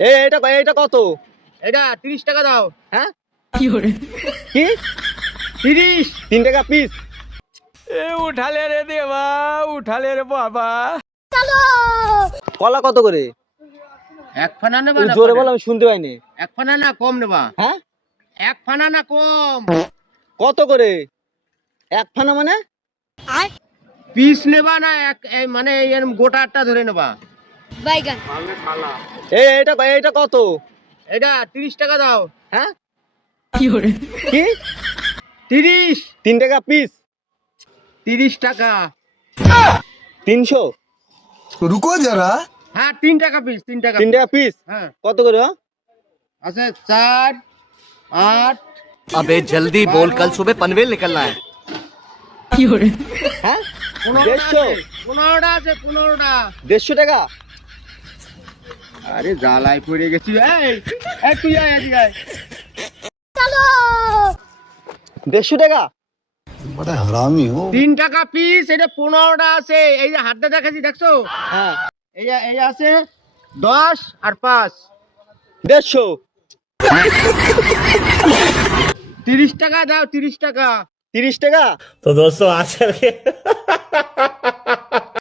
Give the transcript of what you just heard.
এটা কত? এটা 30 টাকা দাও। হ্যাঁ কি hore কি 30। 3 টাকা পিস? এ উঠালে রে দেবা, উঠালে রে বাবা। কলা কত করে? এক ফানা নেবা একটু না? জোরে বল, আমি শুনতে পাইনি। এক ফানা না কম নেবা? হ্যাঁ এক ফানা না কম? কত করে? এক ফানা মানে? পিস নেবা না মানে এর গোটাটা ধরে নেবা? বাইগান এটা কত? এটা 30 টাকা দাও। হ্যাঁ কি hore কি 30। 3 টাকা পিস? 30 টাকা। 300? रुको जरा। হ্যাঁ 3 টাকা পিস, 3 টাকা। 3 টাকা পিস? হ্যাঁ কত করে? আছে 4 8 अबे जल्दी बोल, कल सुबह पनवेल निकलना है। কি hore হ্যাঁ 15টা 150? আছে, 15টা আছে, 15টা। 150 টাকা? আরে জ্বালায় পড়ে গেছি। এই তুই আয় এদিকে আয়। 150 টাকা? बड़ा हरामी हो। 3 টাকা পিস, এটা 15টা আছে। এই যে হাতটা দেখাচ্ছি দেখছো? হ্যাঁ এই আছে 10 আর 5। 150? 30 টাকা দাও, 30 টাকা। 30 টাকা? তো দোস্তোं आज